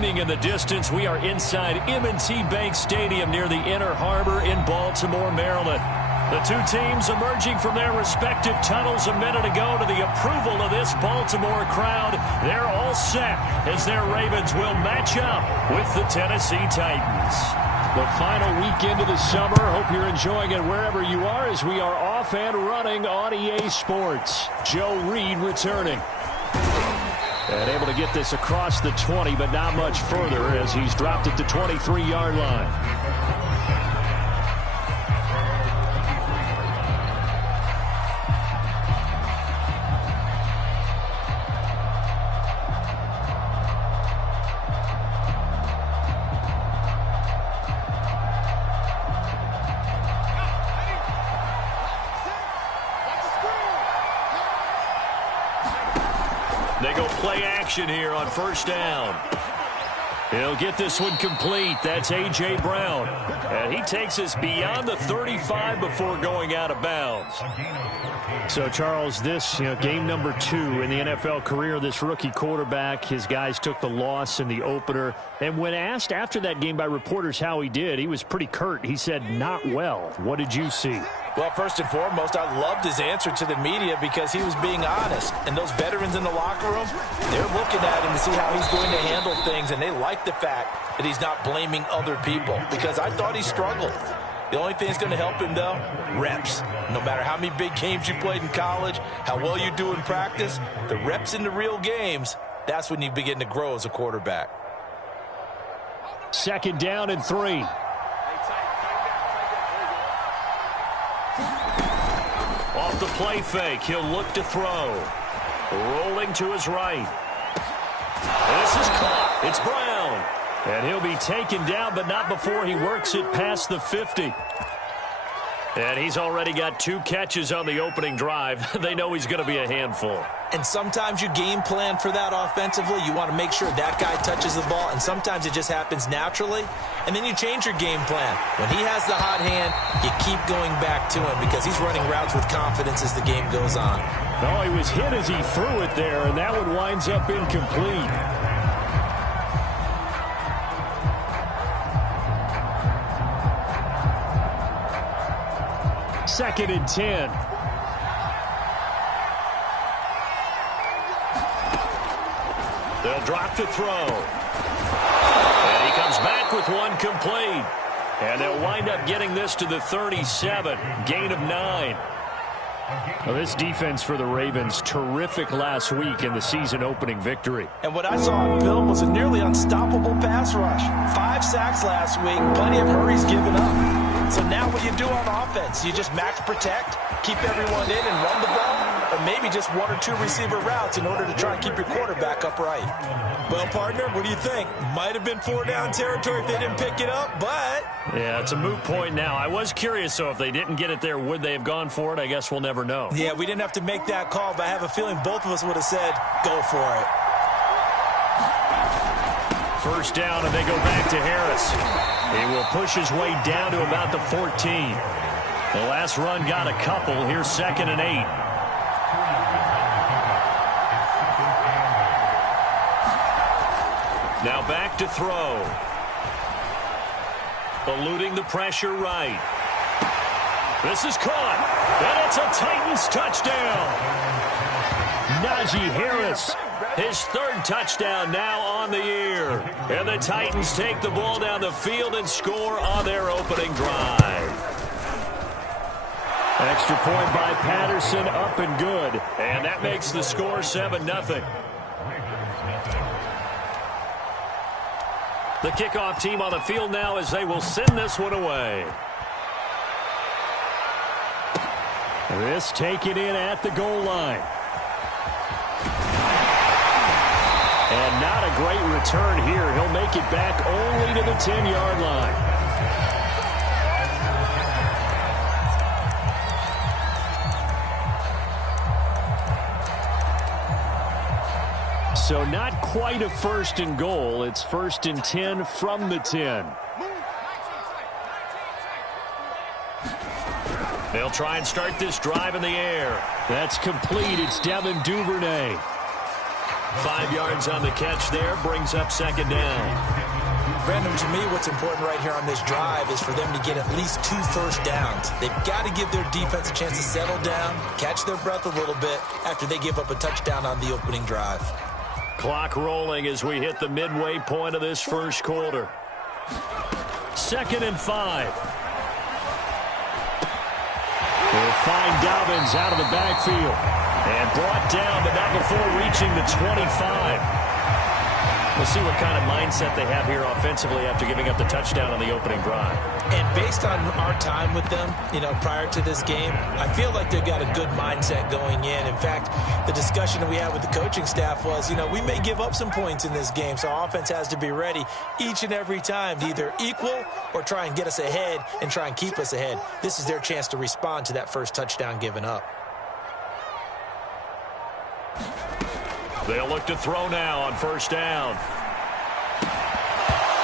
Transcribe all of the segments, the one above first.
Gleaming in the distance, we are inside M&T Bank Stadium near the Inner Harbor in Baltimore, Maryland. The two teams emerging from their respective tunnels a minute ago to the approval of this Baltimore crowd. They're all set as their Ravens will match up with the Tennessee Titans. The final weekend of the summer. Hope you're enjoying it wherever you are as we are off and running on EA Sports. Joe Reed returning. And able to get this across the 20, but not much further as he's dropped it to 23-yard line. They go play action here on first down. He'll get this one complete. That's A.J. Brown. And he takes us beyond the 35 before going out of bounds. So, Charles, this game number 2 in the NFL career, this rookie quarterback, his guys took the loss in the opener. And when asked after that game by reporters how he did, he was pretty curt. He said, not well. What did you see? Well, first and foremost, I loved his answer to the media because he was being honest. And those veterans in the locker room, they're looking at him to see how he's going to handle things. And they like the fact that he's not blaming other people because I thought he struggled. The only thing that's going to help him, though, reps. No matter how many big games you played in college, how well you do in practice, the reps in the real games, that's when you begin to grow as a quarterback. 2nd down and 3. Off the play fake, he'll look to throw. Rolling to his right. This is caught. It's Brown. And he'll be taken down, but not before he works it past the 50. And he's already got 2 catches on the opening drive. They know he's going to be a handful. And sometimes you game plan for that offensively. You want to make sure that guy touches the ball, and sometimes it just happens naturally. And then you change your game plan. When he has the hot hand, you keep going back to him because he's running routes with confidence as the game goes on. No, he was hit as he threw it there, and that one winds up incomplete. Second and 10. They'll drop to throw. And he comes back with one complete. And they'll wind up getting this to the 37. Gain of 9. Well, this defense for the Ravens, terrific last week in the season-opening victory. And what I saw on film was a nearly unstoppable pass rush. 5 sacks last week, plenty of hurries given up. So now what do you do on offense? You just max protect, keep everyone in and run the ball, or maybe just 1 or 2 receiver routes in order to try and keep your quarterback upright. Well, partner, what do you think? Might have been 4-down territory if they didn't pick it up, but... Yeah, it's a moot point now. I was curious, so if they didn't get it there, would they have gone for it? I guess we'll never know. Yeah, we didn't have to make that call, but I have a feeling both of us would have said, go for it. First down, and they go back to Harris. He will push his way down to about the 14. The last run got a couple. Here's 2nd and 8. Now back to throw. Eluding the pressure right. This is caught. And it's a Titans touchdown. Najee Harris. His 3rd touchdown now on the year. And the Titans take the ball down the field and score on their opening drive. Extra point by Patterson, up and good. And that makes the score 7-0. The kickoff team on the field now as they will send this one away. This taken in at the goal line. And not a great return here. He'll make it back only to the 10-yard line. So not quite a 1st and goal. It's 1st and 10 from the 10. They'll try and start this drive in the air. That's complete. It's Devin Duvernay. 5 yards on the catch there, brings up second down. Brandon, to me, what's important right here on this drive is for them to get at least 2 first downs. They've got to give their defense a chance to settle down, catch their breath a little bit after they give up a touchdown on the opening drive. Clock rolling as we hit the midway point of this first quarter. 2nd and 5. They'll find Dobbins out of the backfield. And brought down, but not before reaching the 25. We'll see what kind of mindset they have here offensively after giving up the touchdown on the opening drive. And based on our time with them, prior to this game, I feel like they've got a good mindset going in. In fact, the discussion that we had with the coaching staff was, we may give up some points in this game, so our offense has to be ready each and every time to either equal or try and get us ahead and try and keep us ahead. This is their chance to respond to that first touchdown given up. They'll look to throw now on first down.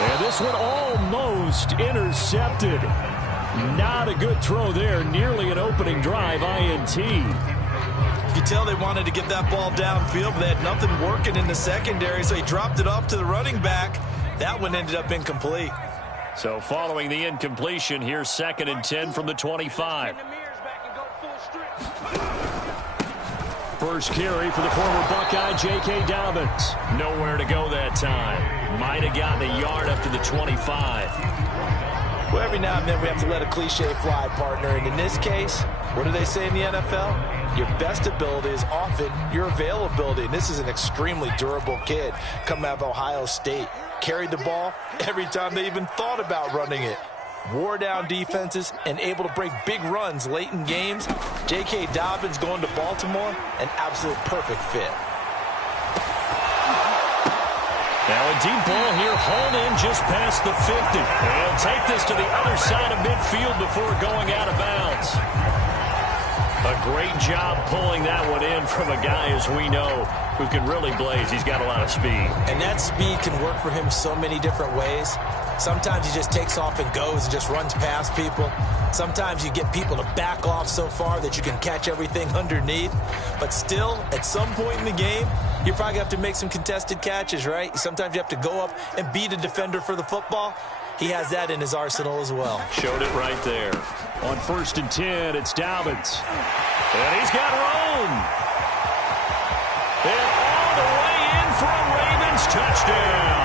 And this one almost intercepted. Not a good throw there. Nearly an opening drive INT. You could tell they wanted to get that ball downfield, but they had nothing working in the secondary, so he dropped it off to the running back. That one ended up incomplete. So following the incompletion, here's 2nd and 10 from the 25. First carry for the former Buckeye, J.K. Dobbins. Nowhere to go that time. Might have gotten a yard up to the 25. Well, every now and then we have to let a cliche fly, partner. And in this case, what do they say in the NFL? Your best ability is often your availability. And this is an extremely durable kid coming out of Ohio State. Carried the ball every time they even thought about running it. Wore down defenses and able to break big runs late in games. J.K. Dobbins going to Baltimore, an absolute perfect fit. Now a deep ball here, hauled in just past the 50. They'll take this to the other side of midfield before going out of bounds. A great job pulling that one in from a guy, as we know, who can really blaze. He's got a lot of speed. And that speed can work for him so many different ways. Sometimes he just takes off and goes and just runs past people. Sometimes you get people to back off so far that you can catch everything underneath. But still, at some point in the game, you probably have to make some contested catches, right? Sometimes you have to go up and beat a defender for the football. He has that in his arsenal as well. Showed it right there. On 1st and 10, it's Dobbins. And he's got room. And all the way in for a Ravens touchdown.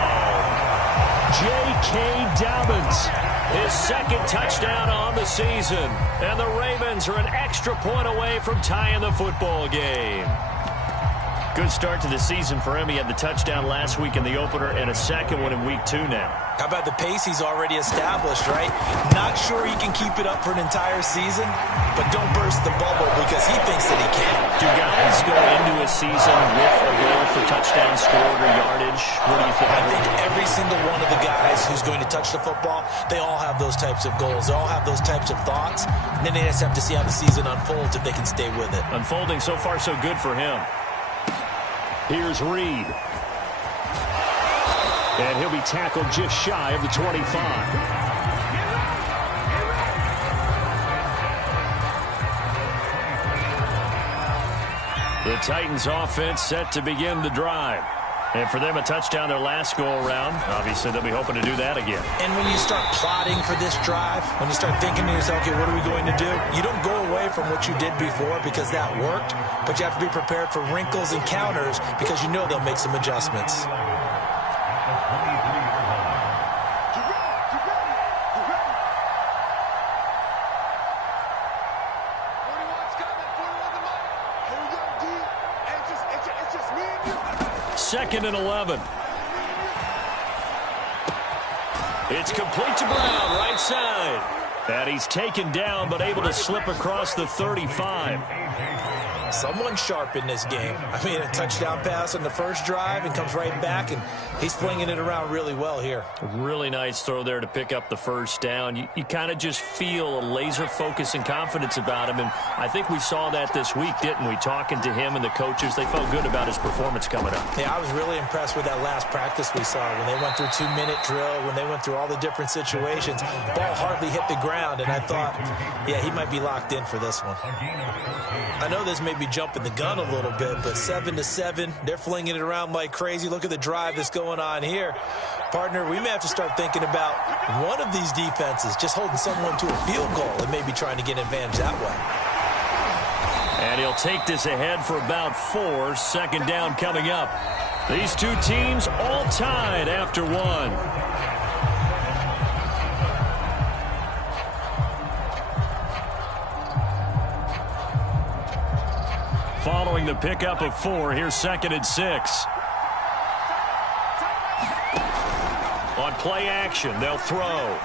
J.K. Dobbins, his 2nd touchdown on the season. And the Ravens are an extra point away from tying the football game. Good start to the season for him. He had the touchdown last week in the opener and a second one in week 2 now. How about the pace he's already established, right? Not sure he can keep it up for an entire season, but don't burst the bubble because he thinks that he can. Do guys go into a season with a goal for touchdown scored or yardage? What do you think? I think every single one of the guys who's going to touch the football, they all have those types of goals. They all have those types of thoughts. And then they just have to see how the season unfolds if they can stay with it. Unfolding so far so good for him. Here's Reed. And he'll be tackled just shy of the 25. The Titans offense set to begin the drive. And for them, a touchdown their last go-around. Obviously, they'll be hoping to do that again. And when you start plotting for this drive, when you start thinking to yourself, okay, what are we going to do? You don't go away from what you did before because that worked, but you have to be prepared for wrinkles and counters because you know they'll make some adjustments. Second and 11. It's complete to Brown, right side. And he's taken down, but able to slip across the 35. Someone sharp in this game. I mean, a touchdown pass on the first drive and comes right back, and he's flinging it around really well here. Really nice throw there to pick up the first down. You kind of just feel a laser focus and confidence about him, and I think we saw that this week, didn't we? Talking to him and the coaches, they felt good about his performance coming up. Yeah, I was really impressed with that last practice we saw when they went through 2-minute drill, when they went through all the different situations. Ball hardly hit the ground, and I thought, yeah, he might be locked in for this one. I know this may be maybe jumping the gun a little bit, but 7-7, they're flinging it around like crazy. Look at the drive that's going on here. Partner, we may have to start thinking about one of these defenses just holding someone to a field goal and maybe trying to get an advantage that way. And he'll take this ahead for about 4. Second down coming up. These two teams all tied after 1. Following the pickup of 4, here's 2nd and 6. On play action, they'll throw.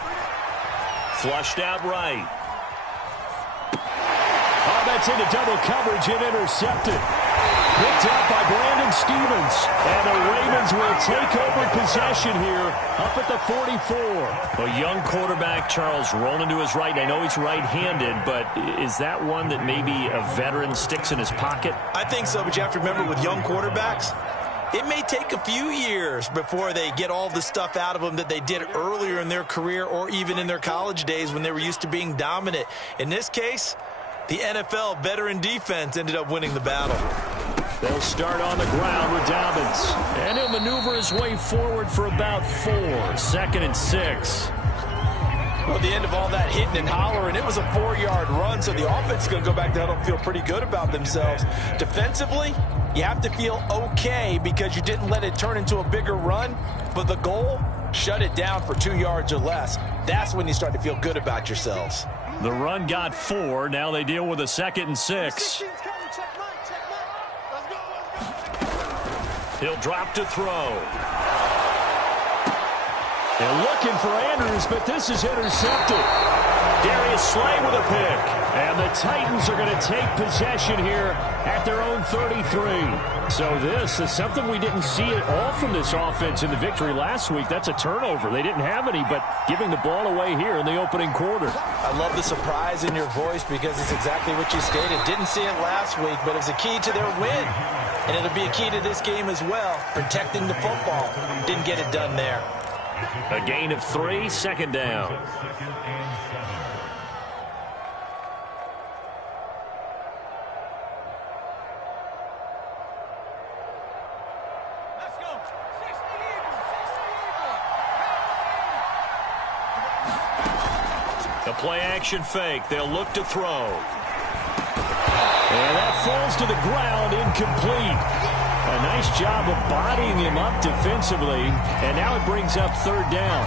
Flushed out right. Oh, that's into double coverage and intercepted. Picked up by Brandon Stephens. And the Ravens will take over possession here up at the 44. A young quarterback, Charles, rolling to his right. I know he's right-handed, but is that one that maybe a veteran sticks in his pocket? I think so, but you have to remember with young quarterbacks, it may take a few years before they get all the stuff out of them that they did earlier in their career or even in their college days when they were used to being dominant. In this case, the NFL veteran defense ended up winning the battle. They'll start on the ground with Dobbins. And he'll maneuver his way forward for about 4. 2nd and 6. Well, at the end of all that hitting and hollering, it was a 4-yard run, so the offense is going to go back to huddle and feel pretty good about themselves. Defensively, you have to feel okay because you didn't let it turn into a bigger run, but the goal, shut it down for 2 yards or less. That's when you start to feel good about yourselves. The run got 4. Now they deal with a 2nd and 6. He'll drop to throw. They're looking for Andrews, but this is intercepted. Darius Slay with a pick. And the Titans are going to take possession here at their own 33. So this is something we didn't see at all from this offense in the victory last week. That's a turnover. They didn't have any, but giving the ball away here in the opening quarter. I love the surprise in your voice because it's exactly what you stated. Didn't see it last week, but it's a key to their win. And it'll be a key to this game as well, protecting the football. Didn't get it done there. A gain of 3, 2nd down. Let's go. 60 The play action fake. They'll look to throw. And that falls to the ground, incomplete. A nice job of bodying him up defensively, and now it brings up 3rd down.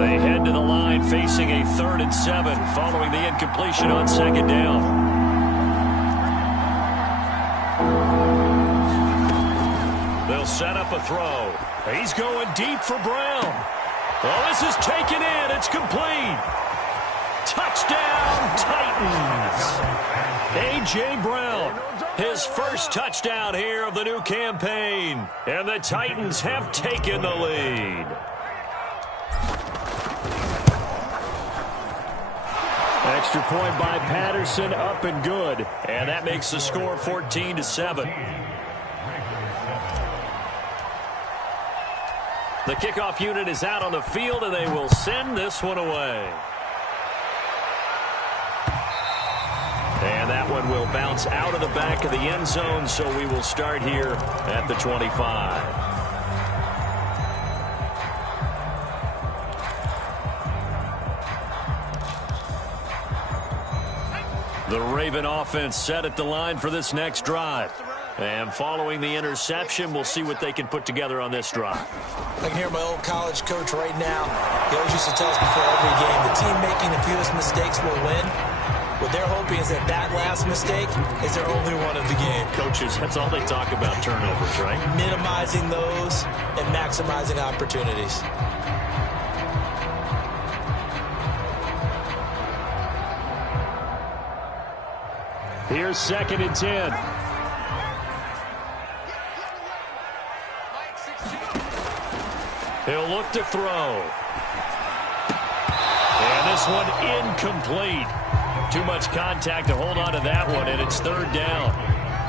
They head to the line facing a 3rd and 7 following the incompletion on 2nd down. They'll set up a throw. He's going deep for Brown. Well, this is taken in. It's complete. Touchdown, Titans. A.J. Brown, his first touchdown here of the new campaign. And the Titans have taken the lead. Extra point by Patterson, up and good. And that makes the score 14-7. The kickoff unit is out on the field, and they will send this one away. And that one will bounce out of the back of the end zone, so we will start here at the 25. The Raven offense set at the line for this next drive. And following the interception, we'll see what they can put together on this drive. I can hear my old college coach right now. He always used to tell us before every game, the team making the fewest mistakes will win. What they're hoping is that that last mistake is their only one of the game. Coaches, that's all they talk about, turnovers, right? Minimizing those and maximizing opportunities. Here's 2nd and 10. He'll look to throw. And this one incomplete. Too much contact to hold on to that one, and it's 3rd down.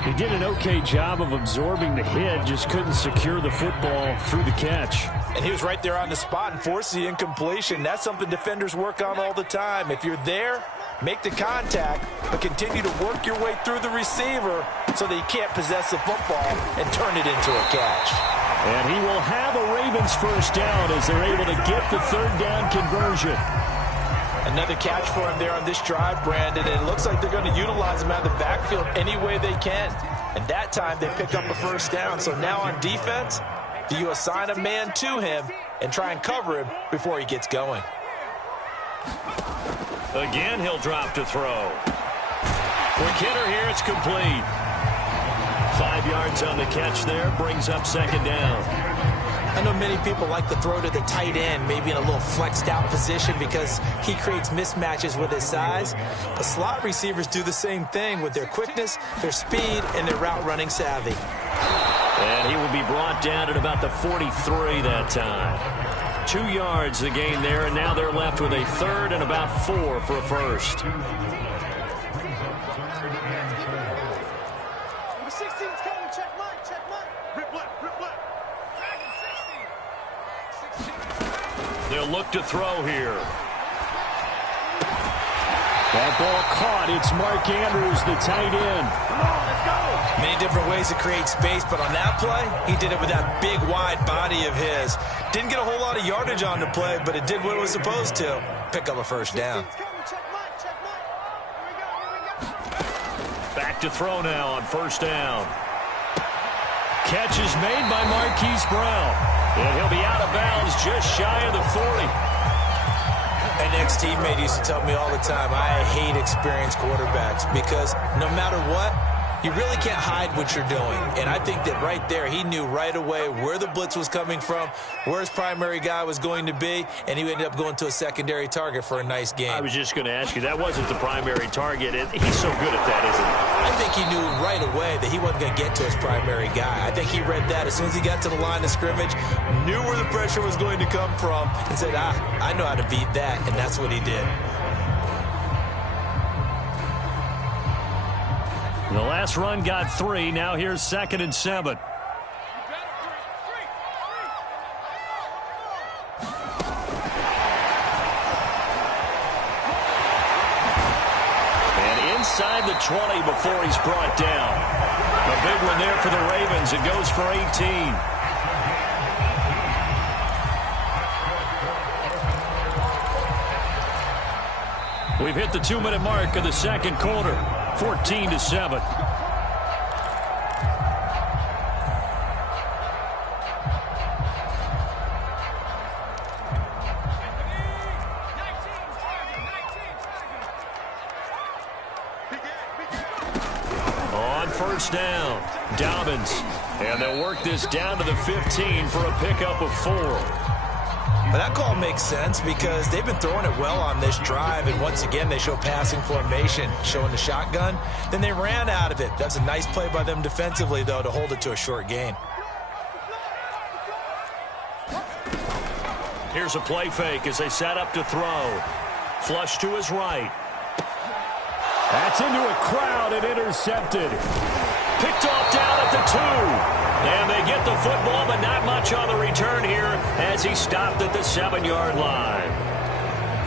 He did an okay job of absorbing the hit, just couldn't secure the football through the catch. And he was right there on the spot and forced the incompletion. That's something defenders work on all the time. If you're there, make the contact, but continue to work your way through the receiver so that you can't possess the football and turn it into a catch. And he will have a Ravens first down as they're able to get the third down conversion. Another catch for him there on this drive, Brandon, and it looks like they're going to utilize him out of the backfield any way they can. And that time they pick up a first down. So now on defense, do you assign a man to him and try and cover him before he gets going? Again, he'll drop to throw. Quick hitter here, it's complete. 5 yards on the catch there, brings up second down. I know many people like to throw to the tight end, maybe in a little flexed out position because he creates mismatches with his size. But slot receivers do the same thing with their quickness, their speed, and their route running savvy. And he will be brought down at about the 43 that time. 2 yards the gain there, and now they're left with a third and about 4 for a first. Number 16's coming. Check Mike. Check Mike. Rip left. Rip left. Dragon 16. They'll look to throw here. That ball caught. It's Mark Andrews, the tight end. Come on, let's go. Many different ways to create space, but on that play, he did it with that big, wide body of his. Didn't get a whole lot of yardage on the play, but it did what it was supposed to. Pick up a first down. Check Mike. Check Mike. Here we go. Back to throw now on first down. Catch is made by Marquise Brown. And he'll be out of bounds just shy of the 40. An ex-teammate used to tell me all the time, I hate experienced quarterbacks because no matter what, you really can't hide what you're doing. And I think that right there, he knew right away where the blitz was coming from, where his primary guy was going to be, and he ended up going to a secondary target for a nice game. I was just going to ask you, that wasn't the primary target. He's so good at that, isn't he? I think he knew right away that he wasn't going to get to his primary guy. I think he read that as soon as he got to the line of scrimmage, knew where the pressure was going to come from, and said, I know how to beat that, and that's what he did. The last run got 3. Now here's 2nd and 7. And inside the 20 before he's brought down. A big one there for the Ravens. It goes for 18. We've hit the 2-minute mark of the second quarter. 14-7. On first down, Dobbins. And they'll work this down to the 15 for a pickup of 4. But that call makes sense because they've been throwing it well on this drive, and once again they show passing formation, showing the shotgun. Then they ran out of it. That's a nice play by them defensively, though, to hold it to a short gain. Here's a play fake as they set up to throw. Flush to his right. That's into a crowd and intercepted. Picked off down at the 2. And they get the football, but not much on the return here as he stopped at the 7-yard line.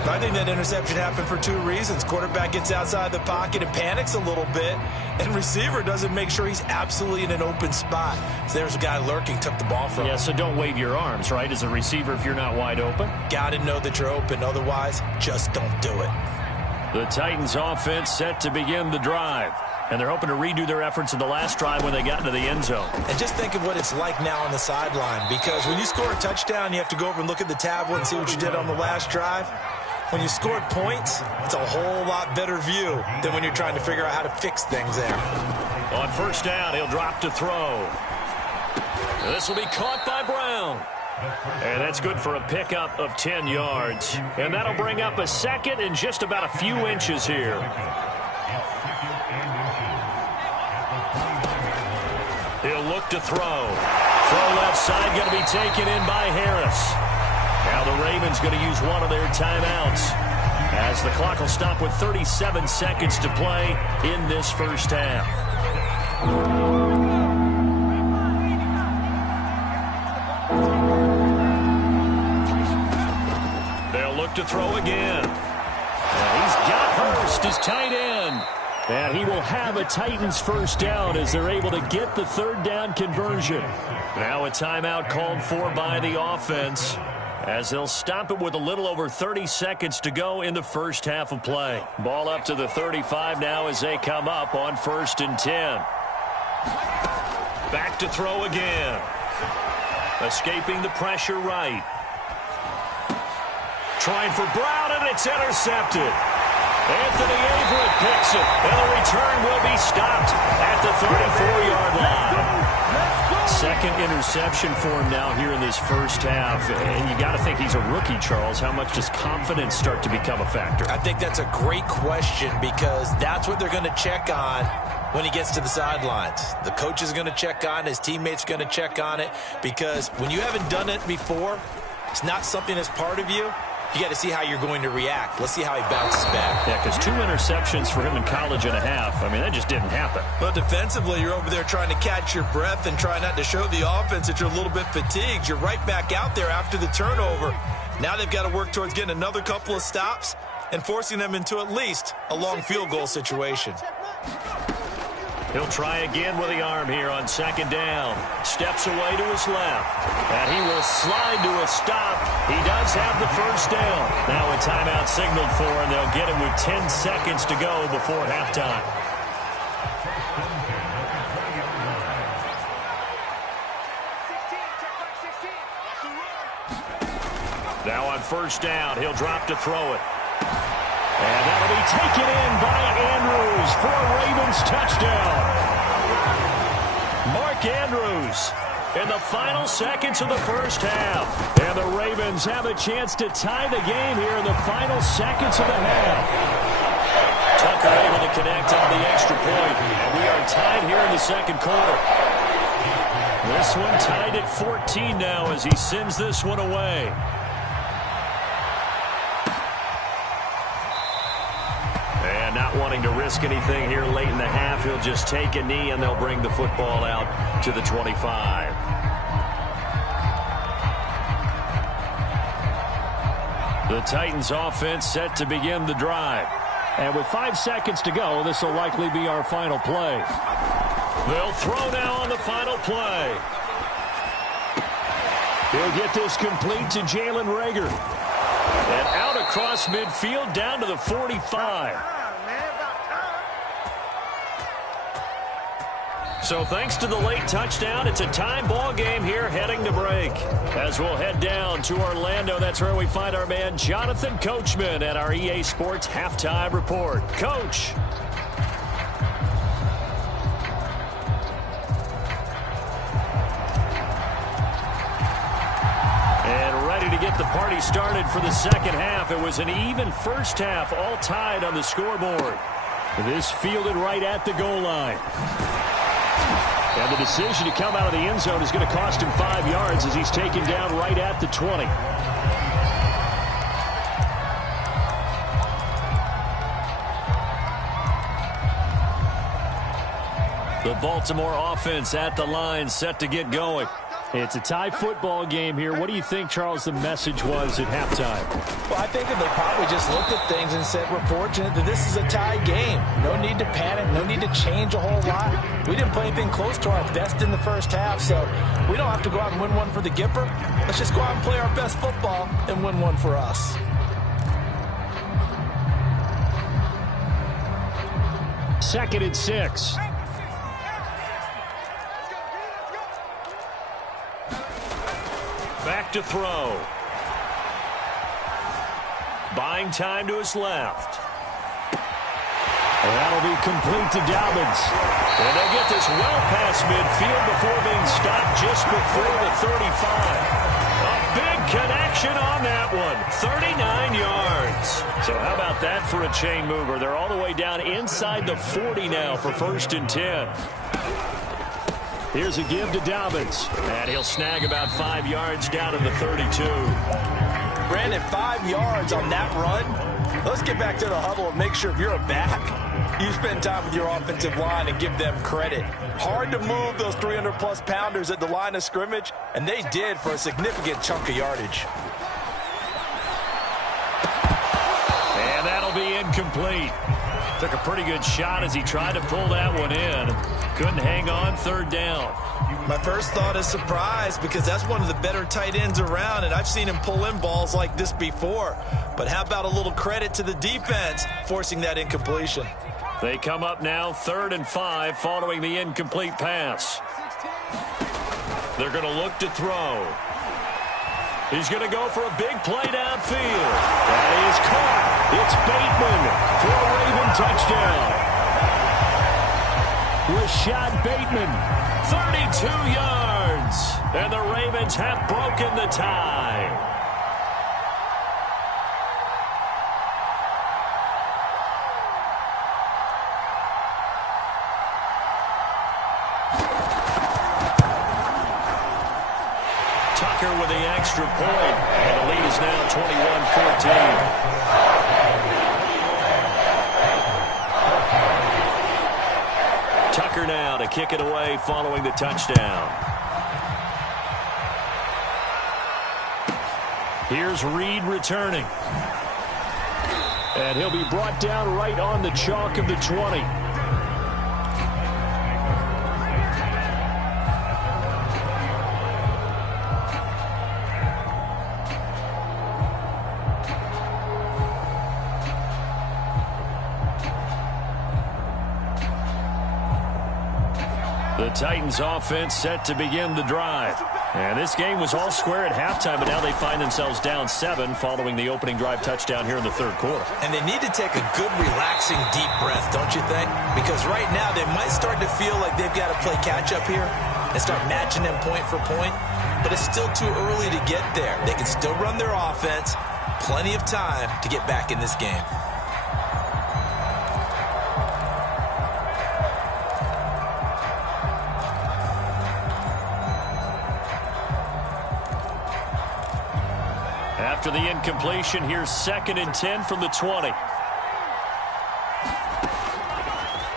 I think that interception happened for 2 reasons. Quarterback gets outside the pocket and panics a little bit, and receiver doesn't make sure he's absolutely in an open spot. So there's a guy lurking, took the ball from him. Yeah, so don't wave your arms, right, as a receiver if you're not wide open. Got to know that you're open. Otherwise, just don't do it. The Titans offense set to begin the drive. And they're hoping to redo their efforts in the last drive when they got into the end zone. And just think of what it's like now on the sideline, because when you score a touchdown, you have to go over and look at the tablet and see what you did on the last drive. When you scored points, it's a whole lot better view than when you're trying to figure out how to fix things there. On first down, he'll drop to throw. This will be caught by Brown. And that's good for a pickup of 10 yards. And that'll bring up a second and just about a few inches here. He'll look to throw. Throw left side going to be taken in by Harris. Now the Ravens going to use one of their timeouts as the clock will stop with 37 seconds to play in this first half. to throw again. And he's got Hurst as tight end. And he will have a Titans first down as they're able to get the third down conversion. Now a timeout called for by the offense as they'll stop it with a little over 30 seconds to go in the first half of play. Ball up to the 35 now as they come up on 1st and 10. Back to throw again. Escaping the pressure right. Trying for Brown, and it's intercepted. Anthony Averett picks it, and the return will be stopped at the 34-yard line. Second interception for him now here in this first half. And you got to think he's a rookie, Charles. How much does confidence start to become a factor? I think that's a great question because that's what they're going to check on when he gets to the sidelines. The coach is going to check on it. His teammates are going to check on it because when you haven't done it before, it's not something that's part of you. You got to see how you're going to react. Let's see how he bounces back. Yeah, because 2 interceptions for him in college and a half. I mean, that just didn't happen. Well, defensively, you're over there trying to catch your breath and try not to show the offense that you're a little bit fatigued. You're right back out there after the turnover. Now they've got to work towards getting another couple of stops and forcing them into at least a long field goal situation. He'll try again with the arm here on 2nd down. Steps away to his left. And he will slide to a stop. He does have the first down. Now a timeout signaled for, and they'll get it with 10 seconds to go before halftime. Now on 1st down, he'll drop to throw it. And that'll be taken in by Andrews for a Ravens touchdown. Mark Andrews in the final seconds of the first half. And the Ravens have a chance to tie the game here in the final seconds of the half. Tucker able to connect on the extra point. And we are tied here in the second quarter. This one tied at 14 now as he sends this one away. And not wanting to risk anything here late in the half, he'll just take a knee and they'll bring the football out to the 25. The Titans offense set to begin the drive. And with 5 seconds to go, this will likely be our final play. They'll throw now on the final play. He'll get this complete to Jalen Reagor. And out across midfield down to the 45. So thanks to the late touchdown, it's a tie ball game here heading to break. As we'll head down to Orlando, that's where we find our man Jonathan Coachman at our EA Sports Halftime Report. Coach. And ready to get the party started for the second half. It was an even first half, all tied on the scoreboard. This fielded right at the goal line. And the decision to come out of the end zone is going to cost him 5 yards as he's taken down right at the 20. The Baltimore offense at the line set to get going. It's a tie football game here. What do you think, Charles, the message was at halftime? Well, I think that they probably just looked at things and said, we're fortunate that this is a tie game. No need to panic. No need to change a whole lot. We didn't play anything close to our best in the first half, so we don't have to go out and win one for the Gipper. Let's just go out and play our best football and win one for us. Second and 6. Back to throw. Buying time to his left. And that'll be complete to Dobbins. And they get this well past midfield before being stopped just before the 35. A big connection on that one. 39 yards. So how about that for a chain mover? They're all the way down inside the 40 now for 1st and 10. Here's a give to Dobbins. And he'll snag about 5 yards down to the 32. Brandon, 5 yards on that run. Let's get back to the huddle and make sure if you're a back, you spend time with your offensive line and give them credit. Hard to move those 300-plus pounders at the line of scrimmage, and they did for a significant chunk of yardage. incomplete. Took a pretty good shot as he tried to pull that one in. Couldn't hang on, third down. My first thought is surprise because that's one of the better tight ends around, and I've seen him pull in balls like this before. But how about a little credit to the defense forcing that incompletion? They come up now 3rd and 5 following the incomplete pass. They're going to look to throw. He's going to go for a big play downfield. That is caught. It's Bateman for a Raven touchdown. Rashad Bateman, 32 yards. And the Ravens have broken the tie. Tucker with the extra point, and the lead is now 21-14. Tucker now to kick it away following the touchdown. Here's Reed returning. And he'll be brought down right on the chalk of the 20. The Titans offense set to begin the drive. And this game was all square at halftime, but now they find themselves down 7 following the opening drive touchdown here in the third quarter. And they need to take a good, relaxing, deep breath, don't you think? Because right now they might start to feel like they've got to play catch-up here and start matching them point for point. But it's still too early to get there. They can still run their offense. Plenty of time to get back in this game. After the incompletion, here's 2nd and 10 from the 20.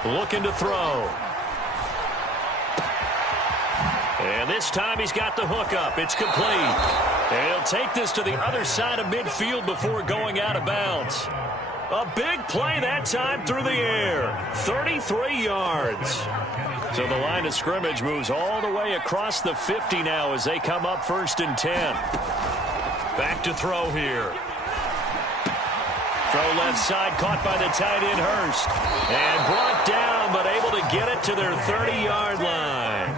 Looking to throw. And this time he's got the hook up. It's complete. And he'll take this to the other side of midfield before going out of bounds. A big play that time through the air. 33 yards. So the line of scrimmage moves all the way across the 50 now as they come up 1st and 10. Back to throw here. Throw left side, caught by the tight end Hurst. And brought down, but able to get it to their 30-yard line.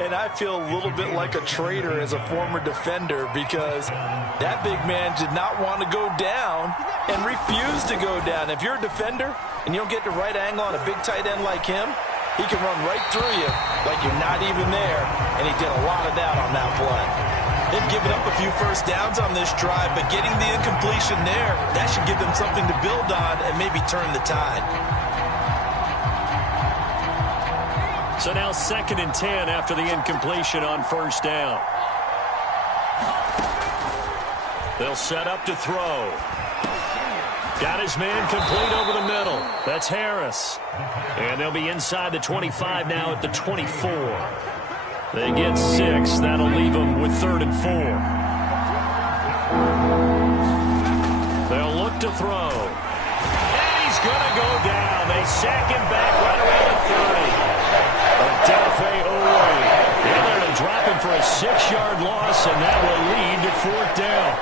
And I feel a little bit like a traitor as a former defender because that big man did not want to go down and refused to go down. If you're a defender and you don't get the right angle on a big tight end like him, he can run right through you like you're not even there. And he did a lot of that on that play. They've given up a few first downs on this drive, but getting the incompletion there, that should give them something to build on and maybe turn the tide. So now 2nd and 10 after the incompletion on 1st down. They'll set up to throw. Got his man complete over the middle. That's Harris. And they'll be inside the 25 now at the 24. They get 6. That'll leave them with 3rd and 4. They'll look to throw. And he's going to go down. They sack him back right around the 30. Odafe Oweh. And they're going to drop him for a 6-yard loss, and that will lead to 4th down.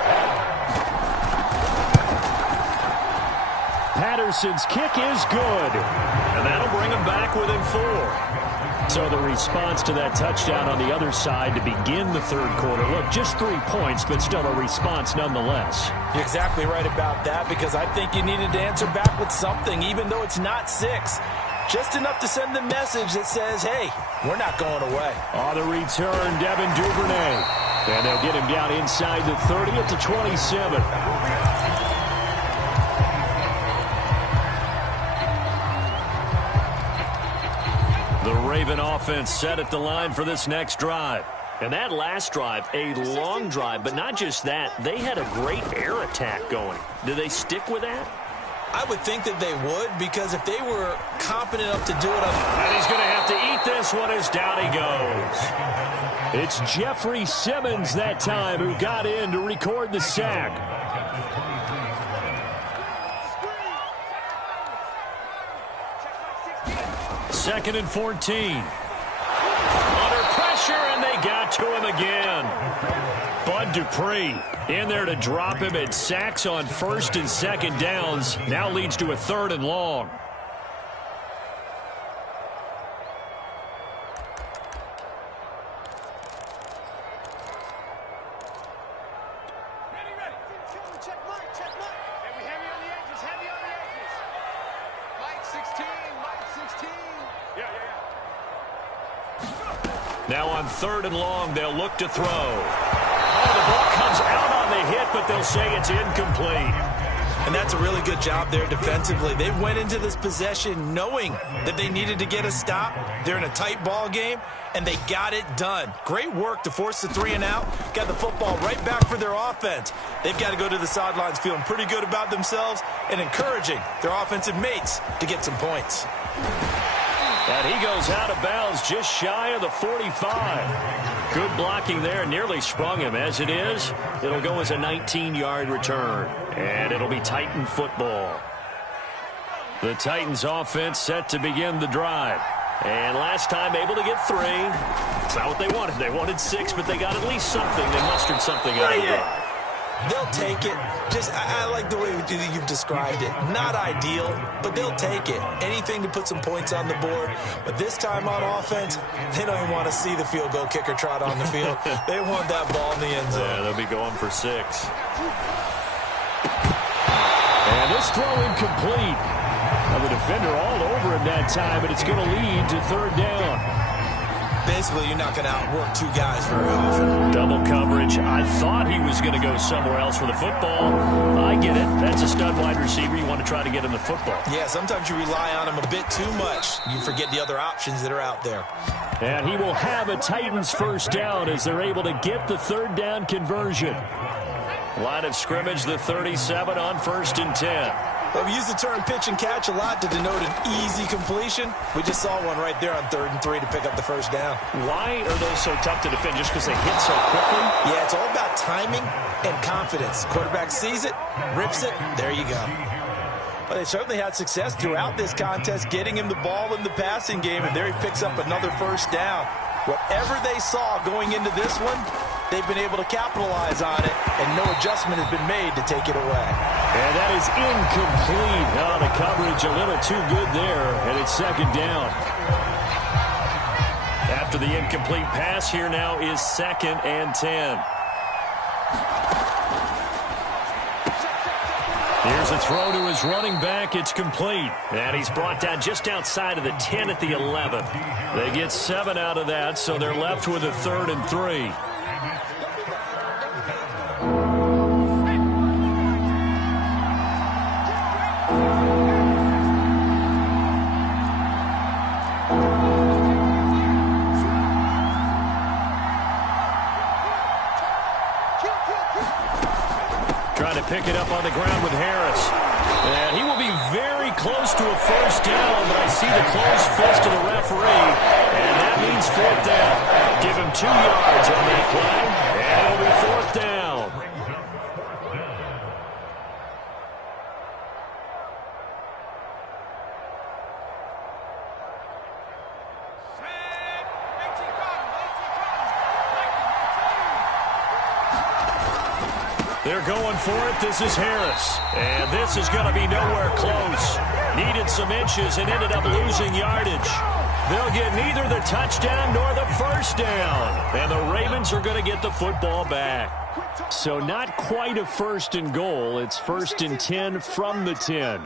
Patterson's kick is good. And that'll bring him back within 4. So the response to that touchdown on the other side to begin the third quarter. Look, just 3 points, but still a response nonetheless. You're exactly right about that because I think you needed to answer back with something, even though it's not 6. Just enough to send the message that says, hey, we're not going away. On the return, Devin Duvernay. And they'll get him down inside the 30 at the 27. The Raven offense set at the line for this next drive. And that last drive, a long drive, but not just that. They had a great air attack going. Do they stick with that? I would think that they would because if they were competent enough to do it. And he's going to have to eat this one as down he goes. It's Jeffrey Simmons that time who got in to record the sack. 2nd and 14. Under pressure, and they got to him again. Bud Dupree in there to drop him at sacks on 1st and 2nd downs. Now leads to a 3rd and long. Check Mike, check Mike. And we heavy on the edges, heavy on the edges. Mike 16, Mike 16. Yeah. Now on 3rd and long, they'll look to throw. Oh, the ball comes out on the hit, but they'll say it's incomplete. And that's a really good job there defensively. They went into this possession knowing that they needed to get a stop. They're in a tight ball game, and they got it done. Great work to force the 3 and out. Got the football right back for their offense. They've got to go to the sidelines feeling pretty good about themselves and encouraging their offensive mates to get some points. And he goes out of bounds just shy of the 45. Good blocking there. Nearly sprung him. As it is, it'll go as a 19-yard return. And it'll be Titan football. The Titans offense set to begin the drive. And last time able to get 3. It's not what they wanted. They wanted 6, but they got at least something. They mustered something out of the drive. They'll take it. I like the way you've described it. Not ideal, but they'll take it. Anything to put some points on the board. But this time on offense, they don't even want to see the field goal kicker trot on the field. They want that ball in the end zone. Yeah, they'll be going for 6. And this throw incomplete. Now the defender all over him that time, and it's going to lead to 3rd down. Basically, you're not going to outwork 2 guys very often. Double coverage. I thought he was going to go somewhere else for the football. I get it. That's a stud wide receiver. You want to try to get him the football. Yeah, sometimes you rely on him a bit too much. You forget the other options that are out there. And he will have a Titans 1st down as they're able to get the 3rd down conversion. Line of scrimmage, the 37 on 1st and 10. Well, we use the term pitch and catch a lot to denote an easy completion. We just saw one right there on 3rd and 3 to pick up the 1st down. Why are those so tough to defend? Just because they hit so quickly? Yeah, it's all about timing and confidence. Quarterback sees it, rips it, there you go. Well, they certainly had success throughout this contest, getting him the ball in the passing game, and there he picks up another 1st down. Whatever they saw going into this one, they've been able to capitalize on it, and no adjustment has been made to take it away. And that is incomplete. Oh, the coverage a little too good there, and it's 2nd down. After the incomplete pass, here now is 2nd and 10. Here's a throw to his running back. It's complete. And he's brought down just outside of the 10 at the 11. They get 7 out of that, so they're left with a 3rd and 3. Trying to pick it up on the ground with Harris. And he will be very close to a 1st down, but I see the closed fist of the referee, and that means 4th down. Give him 2 yards on that play, and it'll be 4th down. They're going for it. This is Harris. And this is going to be nowhere close. Needed some inches and ended up losing yardage. They'll get neither the touchdown nor the 1st down. And the Ravens are going to get the football back. So not quite a 1st and goal. It's 1st and 10 from the 10.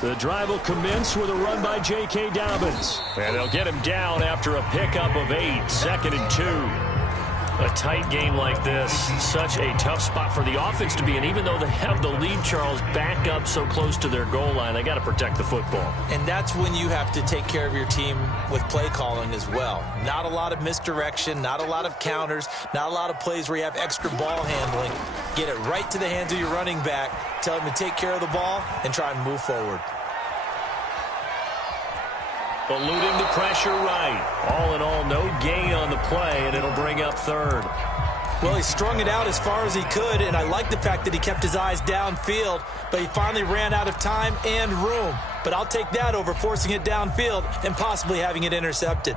The drive will commence with a run by J.K. Dobbins. And they'll get him down after a pickup of 8. 2nd and 2. A tight game like this, such a tough spot for the offense to be in. Even though they have the lead, Charles, back up so close to their goal line, they got to protect the football. And that's when you have to take care of your team with play calling as well. Not a lot of misdirection, not a lot of counters, not a lot of plays where you have extra ball handling. Get it right to the hands of your running back, tell him to take care of the ball, and try and move forward. Eluding the pressure right. All in all, no gain on the play, and it'll bring up 3rd. Well, he strung it out as far as he could, and I like the fact that he kept his eyes downfield, but he finally ran out of time and room. But I'll take that over forcing it downfield and possibly having it intercepted.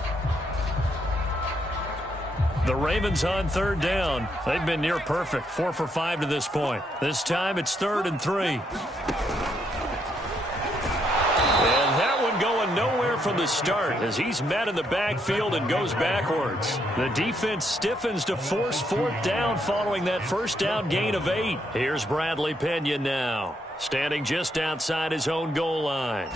The Ravens on third down. They've been near perfect, 4 for 5 to this point. This time it's 3rd and 3. And that one going nowhere from the start as he's met in the backfield and goes backwards. The defense stiffens to force 4th down following that first down gain of 8. Here's Bradley Pinion now, standing just outside his own goal line.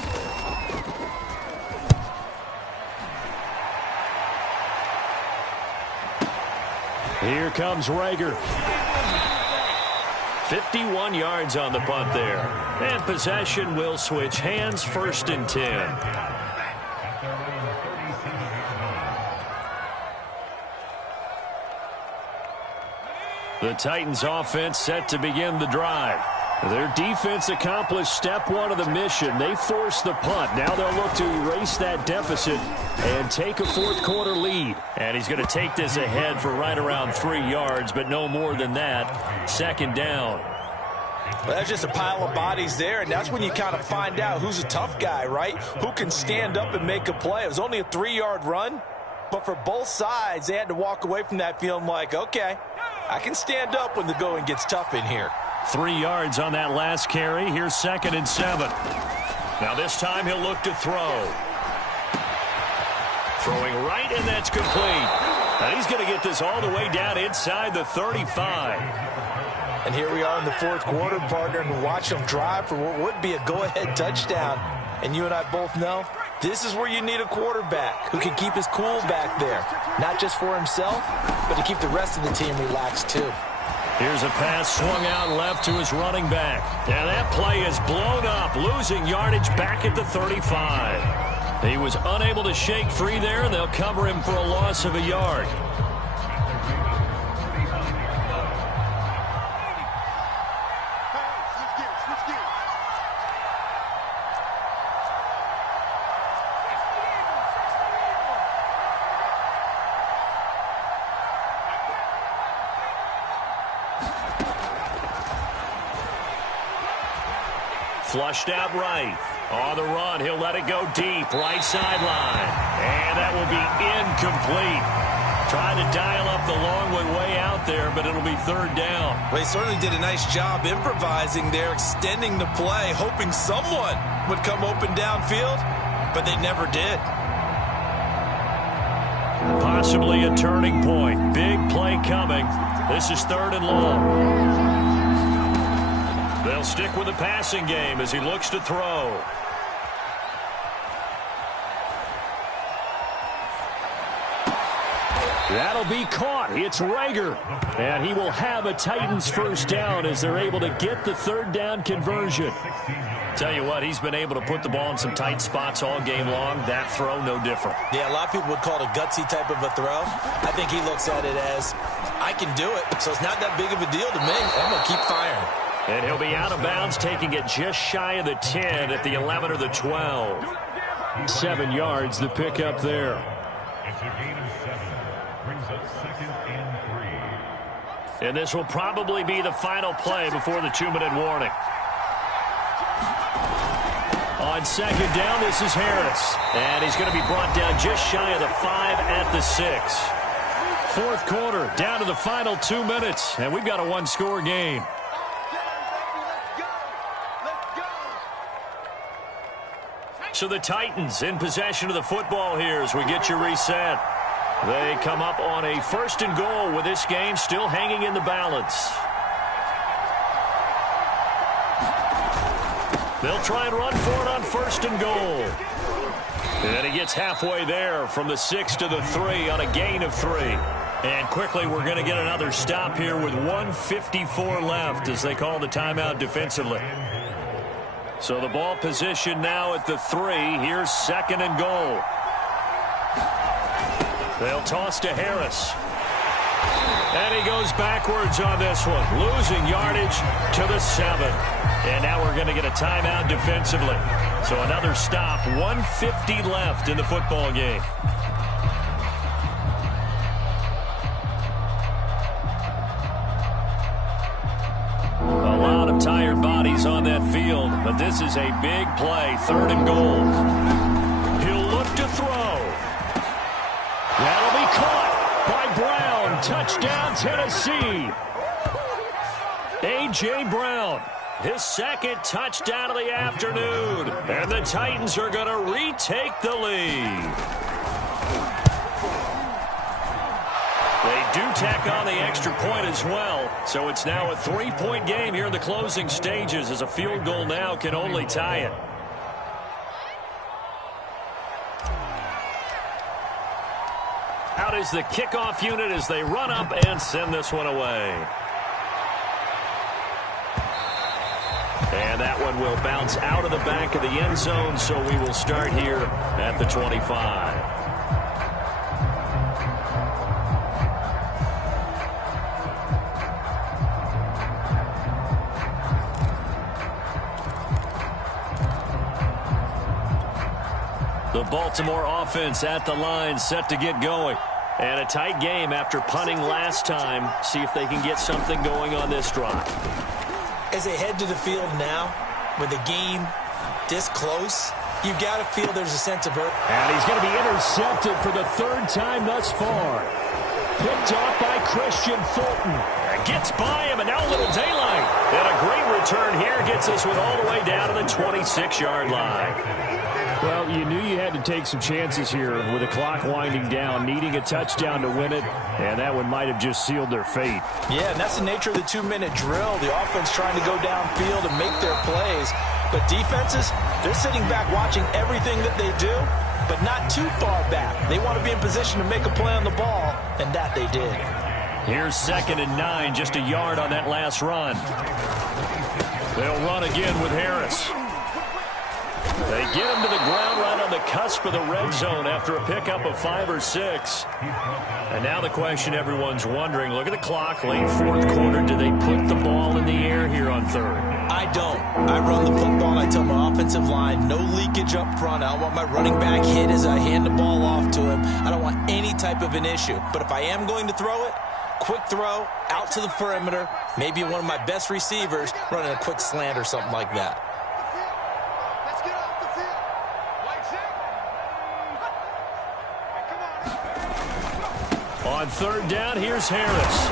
Here comes Rager. 51 yards on the punt there. And possession will switch hands, 1st and 10. The Titans offense set to begin the drive. Their defense accomplished step 1 of the mission. They forced the punt. Now they'll look to erase that deficit and take a 4th quarter lead. And he's going to take this ahead for right around 3 yards, but no more than that. 2nd down. Well, that's just a pile of bodies there, and that's when you kind of find out who's a tough guy, right? Who can stand up and make a play. It was only a 3-yard run, but for both sides, they had to walk away from that feeling like, okay, I can stand up when the going gets tough in here. 3 yards on that last carry. Here's 2nd and 7. Now this time he'll look to throw. Throwing right, and that's complete. And he's going to get this all the way down inside the 35. And here we are in the 4th quarter, partner, and watch them drive for what would be a go-ahead touchdown. And you and I both know this is where you need a quarterback who can keep his cool back there. Not just for himself, but to keep the rest of the team relaxed too. Here's a pass swung out left to his running back. And that play is blown up, losing yardage back at the 35. He was unable to shake free there, and they'll cover him for a loss of a yard. Flushed out right. On the run, he'll let it go deep. Right sideline. And that will be incomplete. Trying to dial up the long way out there, but it'll be 3rd down. Well, he certainly did a nice job improvising there, extending the play, hoping someone would come open downfield, but they never did. Possibly a turning point. Big play coming. This is 3rd and long. They'll stick with the passing game as he looks to throw. That'll be caught. It's Rager. And he will have a Titans 1st down as they're able to get the 3rd down conversion. Tell you what, he's been able to put the ball in some tight spots all game long. That throw, no different. Yeah, a lot of people would call it a gutsy type of a throw. I think he looks at it as, I can do it, so it's not that big of a deal to me. I'm going to keep firing. And he'll be out of bounds, taking it just shy of the 10 at the 11 or the 12. 7 yards, the pickup there. It's a gain of 7. Brings up 2nd and 3. And this will probably be the final play before the 2-minute warning. On 2nd down, this is Harris. And he's going to be brought down just shy of the 5 at the 6. 4th quarter, down to the final 2 minutes. And we've got a 1-score game. So the Titans in possession of the football here as we get you reset. They come up on a 1st and goal with this game still hanging in the balance. They'll try and run for it on 1st and goal. And he gets halfway there from the 6 to the 3 on a gain of 3. And quickly we're going to get another stop here with 1:54 left as they call the timeout defensively. So the ball position now at the 3. Here's 2nd and goal. They'll toss to Harris. And he goes backwards on this one, losing yardage to the 7. And now we're going to get a timeout defensively. So another stop, 1:50 left in the football game. players on that field, but this is a big play, 3rd and goal. He'll look to throw. That'll be caught by Brown. Touchdown, Tennessee. A.J. Brown, his 2nd touchdown of the afternoon. And the Titans are going to retake the lead. They do tack on the extra point as well. So it's now a 3-point game here in the closing stages, as a field goal now can only tie it. Out is the kickoff unit as they run up and send this one away. And that one will bounce out of the back of the end zone, so we will start here at the 25. The Baltimore offense at the line, set to get going. And a tight game after punting last time. See if they can get something going on this drive. As they head to the field now, with the game this close, you've got to feel there's a sense of urgency. And he's going to be intercepted for the 3rd time thus far. Picked off by Christian Fulton. Gets by him, and now a little daylight. And a great return here gets this one all the way down to the 26-yard line. Well, you knew you had to take some chances here with the clock winding down, needing a touchdown to win it, and that one might have just sealed their fate. Yeah, and that's the nature of the 2-minute drill. The offense trying to go downfield and make their plays. But defenses, they're sitting back watching everything that they do, but not too far back. They want to be in position to make a play on the ball, and that they did. Here's 2nd and 9, just a yard on that last run. They'll run again with Harris. They get him to the ground right on the cusp of the red zone after a pickup of 5 or 6. And now the question everyone's wondering, look at the clock, late 4th quarter, do they put the ball in the air here on 3rd? I don't. I run the football, and I tell my offensive line, no leakage up front. I don't want my running back hit as I hand the ball off to him. I don't want any type of an issue. But if I am going to throw it, quick throw, out to the perimeter, maybe one of my best receivers running a quick slant or something like that. On 3rd down, here's Harris.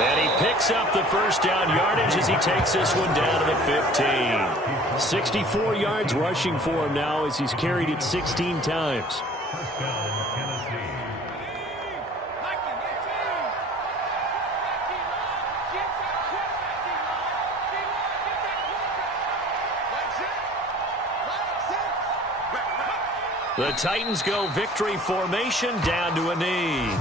And he picks up the 1st down yardage as he takes this one down to the 15. 64 yards rushing for him now as he's carried it 16 times. The Titans go victory formation down to a knee.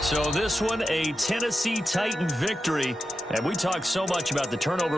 So this one, a Tennessee Titan victory. And we talk so much about the turnover